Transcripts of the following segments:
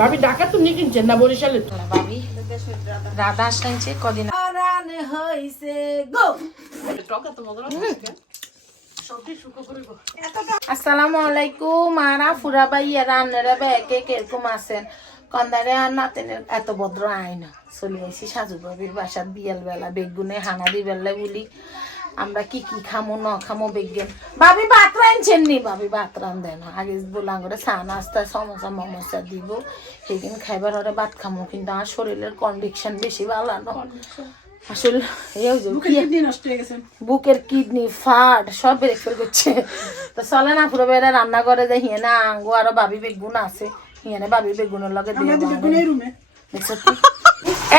ভাবি ঢাকা তুমি কিনছেন না বরিশালে। ভাবি রাধা আসছে কদিন রান হইছে গো। তো আসসালামু আলাইকুম আরা ফুরাবাইয়া রান্নারা ব্যাগে কীরকম আছেন? কন্দারে আর নাতেনের এত ভদ্র আইন চলে আইসি সাজু বাবির বাসার বিয়াল বেলা বেগুনে হানাদি বেলা বলি। আমরা কি কি খামো ন খামো বেগেন। ভাবি ভাত রাঁধছেন নি? ভাবি ভাত রান্ধেন আগে বললাম করে চা নাস্তা সমস্যা মমসা দিব। সেদিন খাইবার হরে ভাত খামো কিন্তু আমার শরীরের কন্ডিশন বেশি ভালো না। আসলে বুকের কিডনি ফাট সব ব্রেক করছে তো চলে না পুরো বেড়ে রান্না করে যে হিয়ে না আঙ্গু আরও ভাবি বেগুন আছে। হিয়ে বাবি বেগুনের লগে দিয়ে?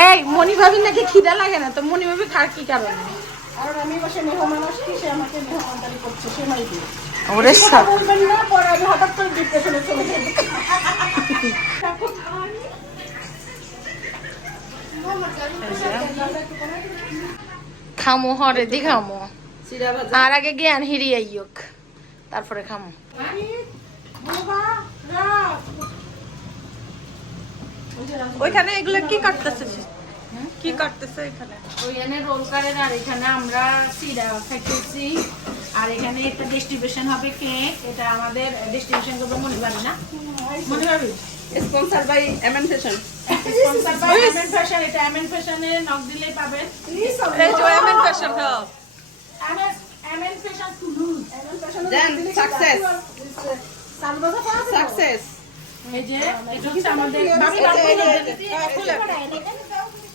এই মনি ভাবি নাকি খিদা লাগে না তো মনি ভাবি খার কি কারণে? আর আমি বসে মেহমান আসছি সে আমাকে মেহমানদারি করছে সে মাই দিয়ে। ওরে বলবেন না পরে আমি হঠাৎ করে ডিপ্রেশনে চলে যাব খামো হরে দি খামো আর আগে জ্ঞান হিরিয়ে আইয়ক তারপরে খামো। ওইখানে এগুলো কি কাটতেছে? কি কাটতেছে এখানে? ওইখানে রোল কারের আর এখানে আমরা সিরা খাইতেছি আর এখানে একটা ডিস্ট্রিবিউশন হবে কেক এটা আমাদের ডিস্ট্রিবিউশন করব মনে পারি না মনে পারি sponsor by MN fashion sponsor by MN fashion এটা এমএন ফ্যাশনে নক দিলেই পাবেন। এই যে MN fashion hub MN fashion Toulouse দেন সাকসেস সাকসেস এই যে এটা হচ্ছে আমাদের বাবি এই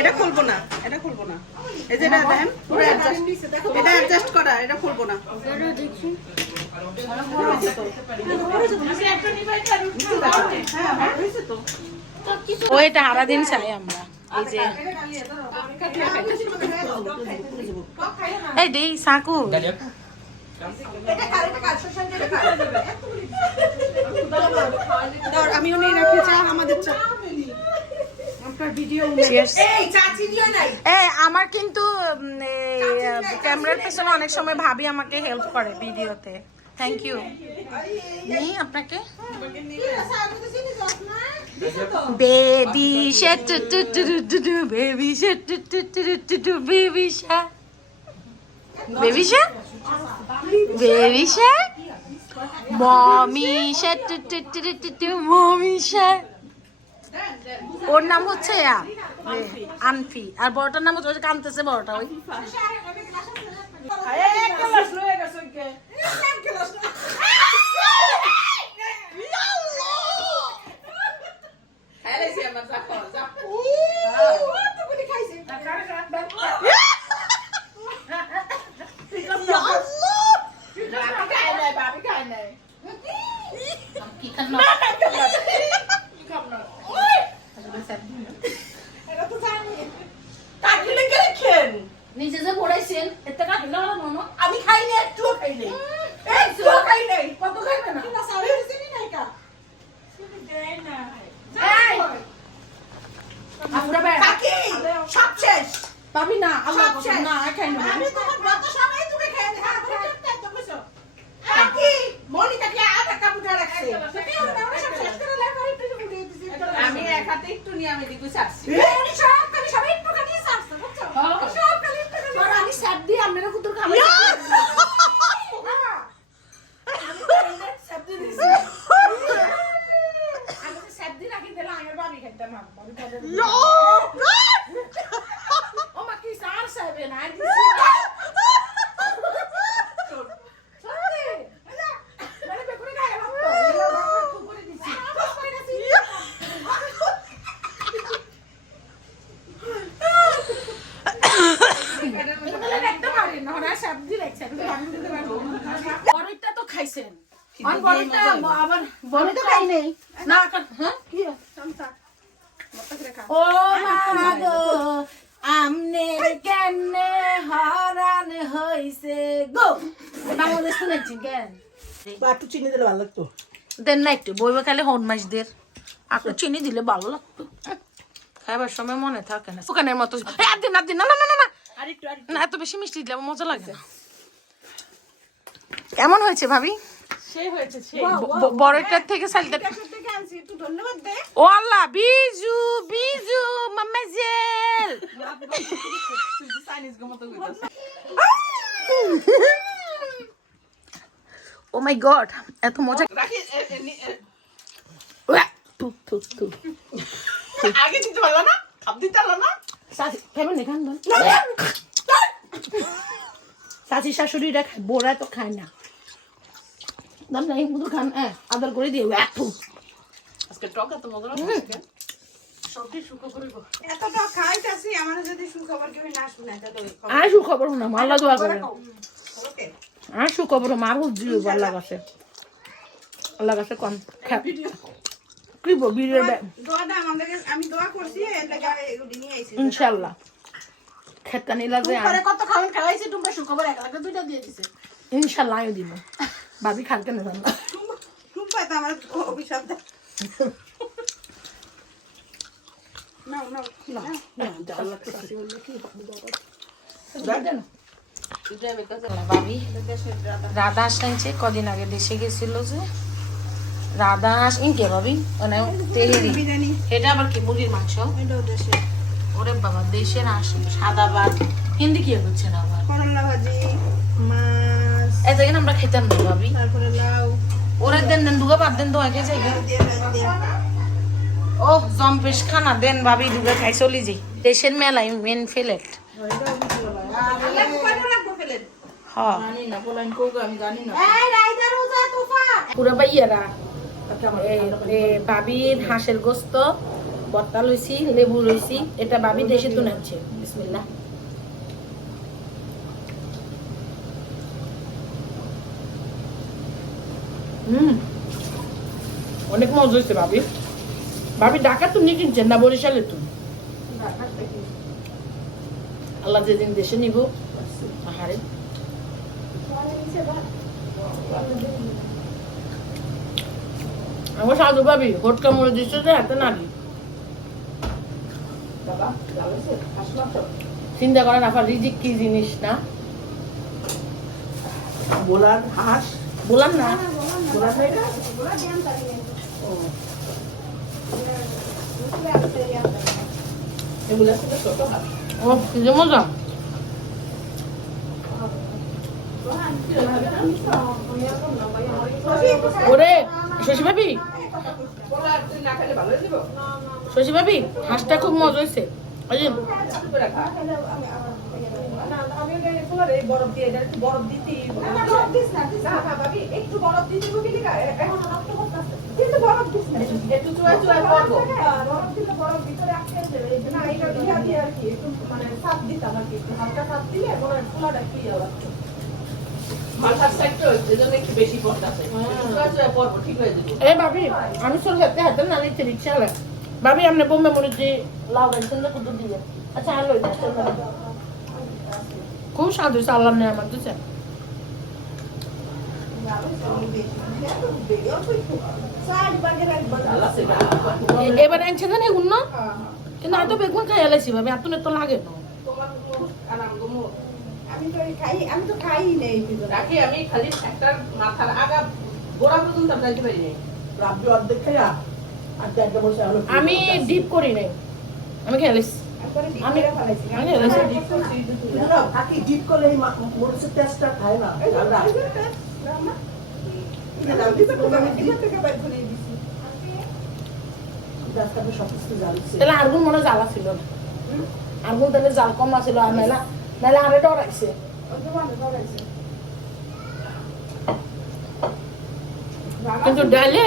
এটা খুলবো না এটা খুলবো না। এই যে এটা দেখেন পুরো অ্যাডজাস্ট এটা অ্যাডজাস্ট করা এটা খুলবো না। ও এটা হারা দিন চাই আমরা। এই যে। এই দেই সাকু। আমিও নিয়ে রাখি চা আমাদের চা। Cheers. এই আমার কিন্তু উম, এই, ক্যামেরার পেছনে অনেক সময় ভাবি আমাকে হেল্প করে ভিডিওতে থ্যাংক ইউ নি আপনাকে বেবি শেট two two two two baby শেট two two two two baby শা বেবি শা বেবি শা মমি শেট two two two two two two mummy শা ওর নাম হচ্ছে ইয়া, আনফি। আর বড়টার নাম হচ্ছে ওই যে কানতেছে বড়টা ওই। কি? খান না নিচে যে পড়াইছেন এতে কাটি না মনো আমি খাই নাই কত খাইবে না এই আমরা বেড়া কাকি সব শেষ পাবি না আল্লাহ না খাই না আমি তোমার যত সময় তুমি খেয়ে নি চুপ তো কইছো কাকি মনিকাকে আধা কাপ উঠে রাখছে সেটা আমরা আমরা সব শেষ করে লাই করে একটু উঠে দিছি হাতে একটু নিয়ে আমি দিকে ছাড়ছি উনি সব খালি সবাই একটু খালি সারছে বুঝছ? সব খালি একটু খালি আমি স্যার দিয়ে আমরা কুতুর খাবার আমি তো স্যাপ দিয়ে রাখি দিলাম আমার বাবি খাইতাম না বাবি খাইতাম ও মা কি সার সাবে না আর দিছি সত্যি মানে বেকুরে গায়ে লাগতো এলো বাবা করে দিছি এগুলো দেখতে পারি না ওরা সব দিয়ে রাখছে আমি দিতে পারব বড়টা তো খাইছেন আর বড়টা খাই নেই? না হ্যাঁ? কি? ও মা গো আমনে কেনে হারা বাংলাদেশ শুনেছি কেন একটু চিনি দিলে ভালো লাগতো। দেন না একটু বইবে খালি হন একটু চিনি দিলে ভালো লাগতো। খাইবার সময় মনে থাকে না। দোকানের মতো। আর দিন আর দিন না না না না, না। এত বেশি মিষ্টি দিলে মজা লাগে না। কেমন হয়েছে ভাবি? সেই হয়েছে সেই। ব- ব- বড়টার থেকে সালটা দেশের একটু ধন্যবাদ দে। ও আল্লাহ বিজু গো ও মাই গড এত মজা। আগে দিতে পারল না খাপ দিতে পারল না। শাশি এখান শাশুড়িরা খায় বোরা তো খায় না। দাম না এই খান হ্যাঁ আদর করে দিয়ে একটু আজকে টক এত মজা লাগছে আর সুখবর না মাল্লা দোয়া করে। আর সুখবর মার হুজি আল্লাহ কাছে আল্লাহ কাছে কম। কি আমি দোয়া করছি ইনশাআল্লাহ কত খাওয়ান খাওয়াইছি তোমরা সুখবর এক লাগে দুইটা দিয়ে দিছে। ইনশাআল্লাহ আমি দিব ভাবি খান কেন আমার অভিশাপ ভাবি রাধা কদিন আগে দেশে গেছিল যে। রাধা হাঁস ইনকে ভাবি মানে তেহেরি এটা আবার কি মুরগির মাংস? ওরে বাবা দেশের হাঁস সাদা ভাত হিন্দি কি করছে না আবার? করলা ভাজি মাছ এত এখানে আমরা খেতাম না ভাবি। তারপরে ওরে দেন দেন দুগা বাদ দেন তো আগে যাই দিয়ে দিয়ে ও জম্পেশ খানা দেন ভাবি দুগা খাই চলি যাই। দেশের মেলায় মেন ফেলেট হ্যাঁ। জানি না বলেন কোগো আমি জানি না। এই রাইদা রোজা তোফা। পুরা বাইয়ারা এ- এ হাঁসের গোস্ত বত্তা লইছি লেবু লইছি এটা বাবি দেশে তো নাচ্ছে বিসমিল্লাহ। হুম। অনেক মজা হয়েছে ভাবি। ভাবি ঢাকা তুমি কিনছেন না বরিশালে তুমি আল্লাহ যেদিন দেশে নিব আহারে আমার সাধু ভাবি হটকা মরে দিচ্ছে যে হাতে নাড়ি। বাবা লাগাইছে হাসলা তো। চিন্তা করেন আপনার রিজিক কি জিনিস না? বোলার হাঁস। বোলার না। মজা ওরে শশী ভাবি? শশী ভাবি হাঁসটা খুব মজা হয়েছে। আমি চলে হাতে হাতে না নিচ্ছে রিক্সা ভাবি আপনি বোম্বে মরিচি লাউ গাইছেন না কুদুর দিয়ে। আচ্ছা যাচ্ছেন খুব স্বাদ হয়েছে আল্লাহ নেই আমার দিচ্ছে এবার আনছে না এগুন না? কিন্তু এত বেগুন খাই এলাইছি ভাবি এত তো লাগে না। আমি তো খাই আমি তো খাই নেই রাখি আমি খালি একটা মাথার আগা গোড়া পর্যন্ত যাইতে পারি নাই। রাব্বি অর্ধেক খাইয়া আমি ডিপ করি নাই। আমি ডিপ করলে মরিচের টেস্টটা খায় না। তাহলে আরগুন মনে হয় জ্বালা ছিল না আরগুন তাহলে জাল কম আছিল আর মেলা মেলা আরে ডরাইছে। কিন্তু ডালে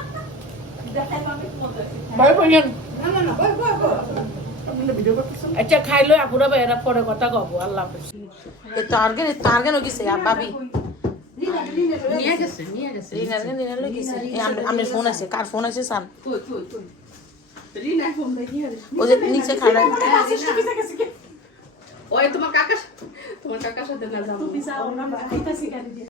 ভিডিও করতেছেন? আচ্ছা খাইলো আপুরা ভাইয়েরা পরে কথা কব আল্লাহ তারগেন তারগেন গেছে ভাবি নিয়ে গেছে নিয়ে গেছে রিনার গেন গেছে। আমি ফোন আছে কার ফোন আছে সান ওই যে নিচে খাড়া ওই তোমার কাকা তোমার কাকার সাথে না যাব